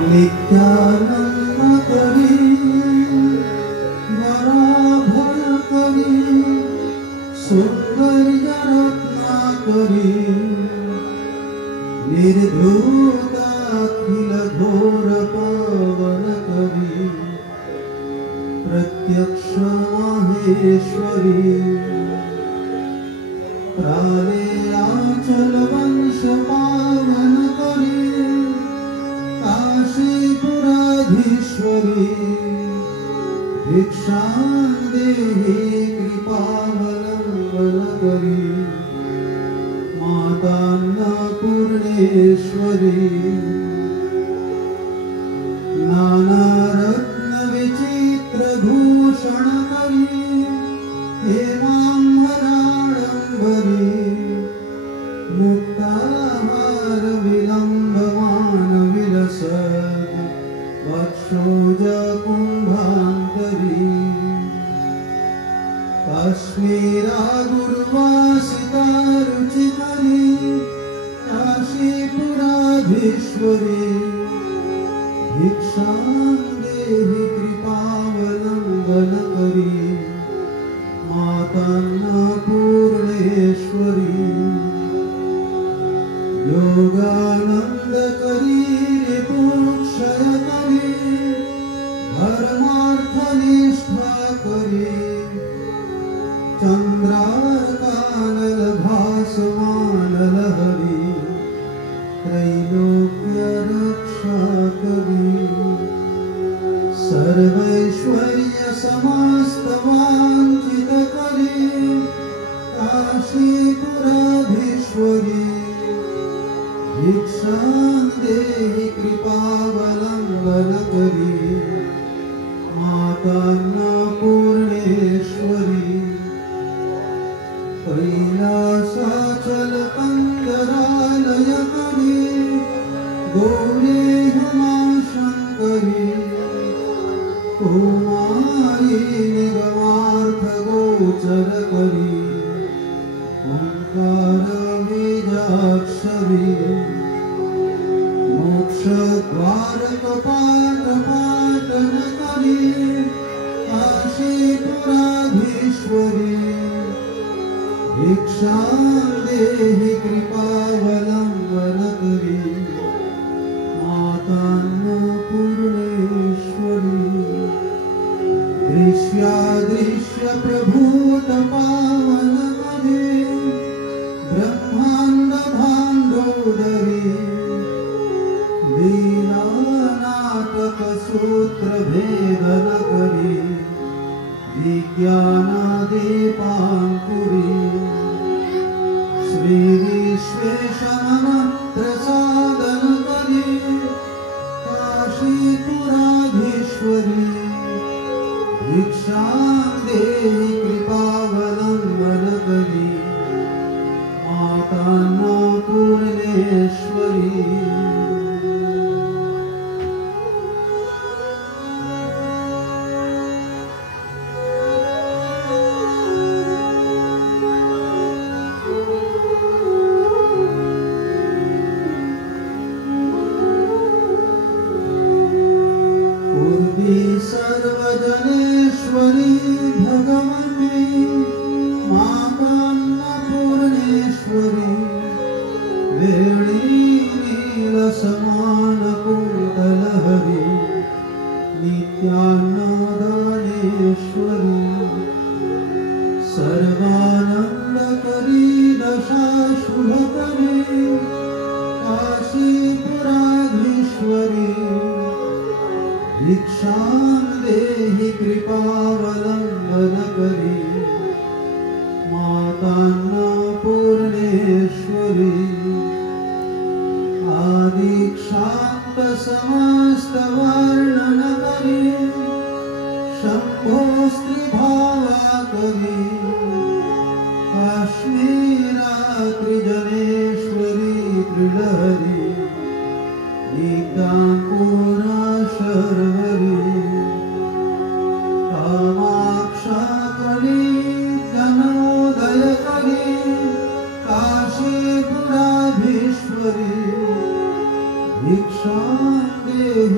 नित्यानंद करी वराभय करी सौंदर्य रत्नाकरी निर्धूताखिल घोर पावन करी प्रत्यक्ष माहेश्वरी प्रालेयाचल वंश पावन करी काशीपुराधीश्वरी भिक्षां देहि कृपावलंबन करी मातान्नपूर्णेश्वरी नानारत्न विचित्र भूषण करी हेमाम्बराडंबरी मुक्ताहार विलंबमान विलसत् वक्षोज कुंभांतरी काश्मीरा गुरुवासिता रुचिकरी काशीपुराधीश्वरी भिक्षां देहि कृपावलंबन करी मातान्नपूर्णेश्वरी योगानंद करी रिपुक्षय करी धर्मार्थ निष्ठा करी चंद्रार्कानल भासमान लहरी त्रैलोक्य रक्षा करी सर्वैश्वर्य समस्त वांछित करी काशीपुराधीश्वरी भिक्षां देहि कृपावलंबन करी मातान्नपूर्णेश्वरी कैलासाचल कंदरालय करी गौरी हुमाशंकरी कुमारी निगमार्थ गोचर करी ओंकार बीजाक्षरी मोक्ष द्वार कपाट पाटन करी काशीपुराधीश्वरी भिक्षां देहि कृपावलंबन करी मातान्नपूर्णेश्वरी दृश्यादृश्य प्रभूत पावन करी ब्रह्मांड भांडोदरी लीला नाटक सूत्र भेदन करी विज्ञान दीपांकुरी श्री विश्वेशमन्त्र साधन करी काशीपुराधीश्वरी भिक्षां देहि कृपावलंबन करी मातान्नपूर्णेश्वरी सर्वजनेश्वरी भगवती मातान्नपूर्णेश्वरी वेणी नीलसमान कुंडलहरी नित्यान्नदानेश्वरी सर्वानंदकरी दशाशुभकरी काशीपुराधीश्वरी भिक्षां देहि कृपावलंबन करी मातान्नपूर्णेश्वरी आदिक्षान्त समस्त वर्णन करी शंभो स्त्रीभावा करी काश्मीरा त्रिजनेश्वरी त्रिलहरी नित्याङ्कुरा शर्वरी कामाक्षा करी धनोदय करी काशीपुराधीश्वरी भिक्षां देहि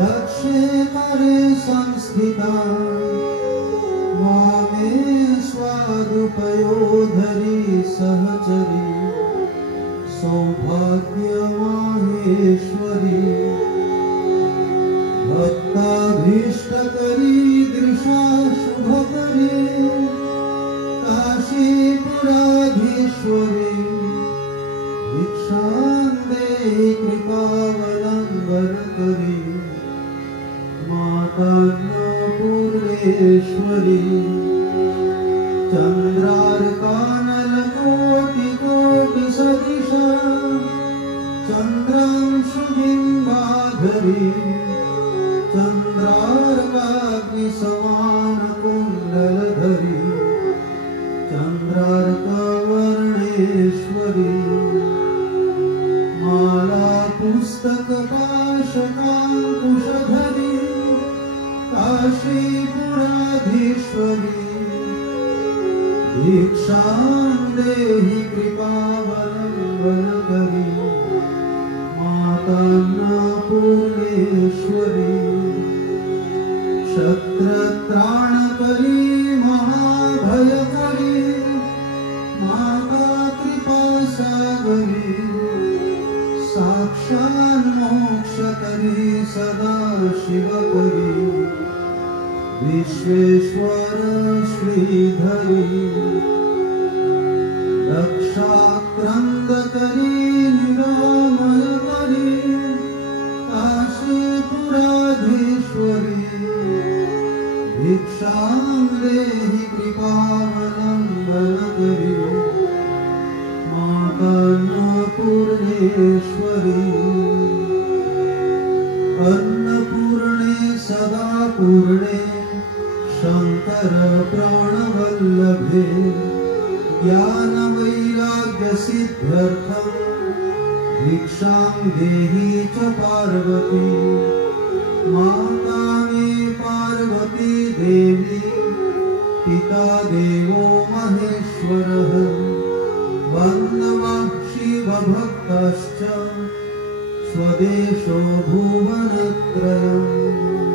दक्षे करे संस्थिता वामे स्वादुपयोधरी सहचरी सौभाग्य माहेश्वरी भक्ताभीष्टकरी दृशा शुभकरी काशीपुराधीश्वरी भिक्षां देहि कृपावलम्बनकरी मातान्नपूर्णेश्वरी चन्द्रार्कानलकोटिकोटिसदृशा चन्द्रं शुबिम्बाधरी चन्द्रार्काग्निसमानकुण्डलधरी चन्द्रार्कवर्णेश्वरी माला पुस्तकपाशकाङ्कुशधरी काशीपुराधीश्वरी भिक्षां देहि कृपावलम्बनकरी मातान्नपूर्णेश्वरी क्षत्रत्राणकरी महाभयकरी माता कृपासागरी साक्षान् मोक्षकरी सदा शिवकरी विश्वेश्वर श्रीधरी रक्षाक्रन्दकरी निरामयकरी काशीपुराधीश्वरी भिक्षां देहि कृपावलम्बनकरी मातान्नपूर्णेश्वरी अन्नपूर्णे सदा पूर्णे शंकर प्राणवल्लभे ज्ञानवैराग्यसिद्ध्यर्थं भिक्षां देहि च पार्वती माता मे पार्वती देवी पिता देवो महेश्वरः वन्दवा शिवभक्तश्च स्वदेशो भुवनत्रयम्।